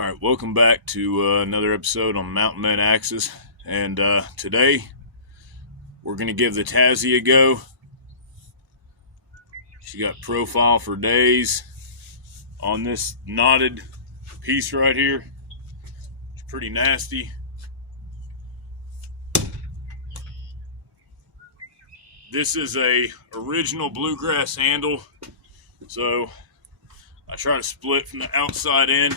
All right, welcome back to another episode on Mountain Men Axes, and today we're going to give the Tassie a go. She got profile for days on this knotted piece right here. It's pretty nasty. This is a original bluegrass handle, so I try to split from the outside in.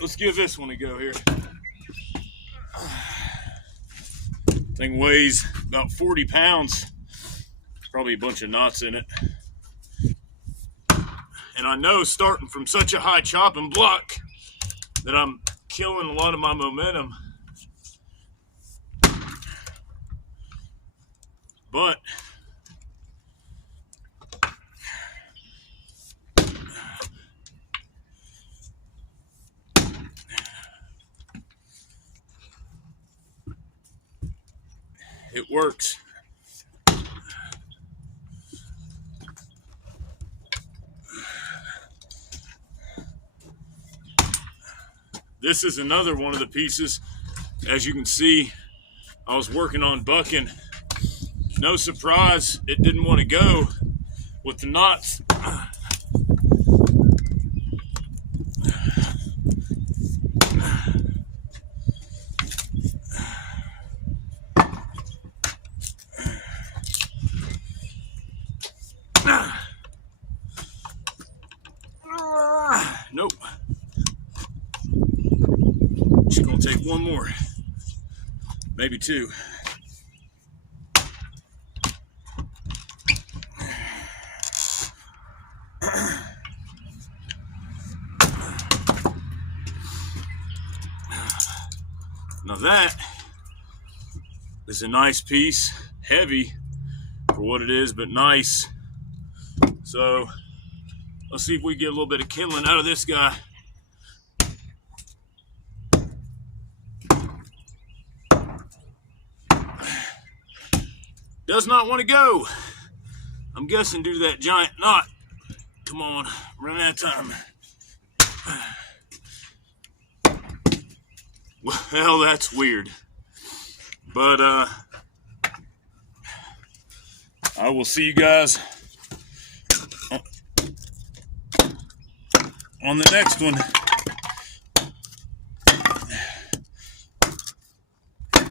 Let's give this one a go here. Thing weighs about 40 pounds. Probably a bunch of knots in it. And I know starting from such a high chopping block that I'm killing a lot of my momentum. But it works. This is another one of the pieces. As you can see, I was working on bucking. No surprise, it didn't want to go with the knots. Nope. Just gonna take one more, maybe two. Now that is a nice piece, heavy for what it is, but nice. So let's see if we get a little bit of kindling out of this guy. Does not want to go. I'm guessing due to that giant knot. Come on, run out of time. Well, that's weird. But I will see you guys on the next one.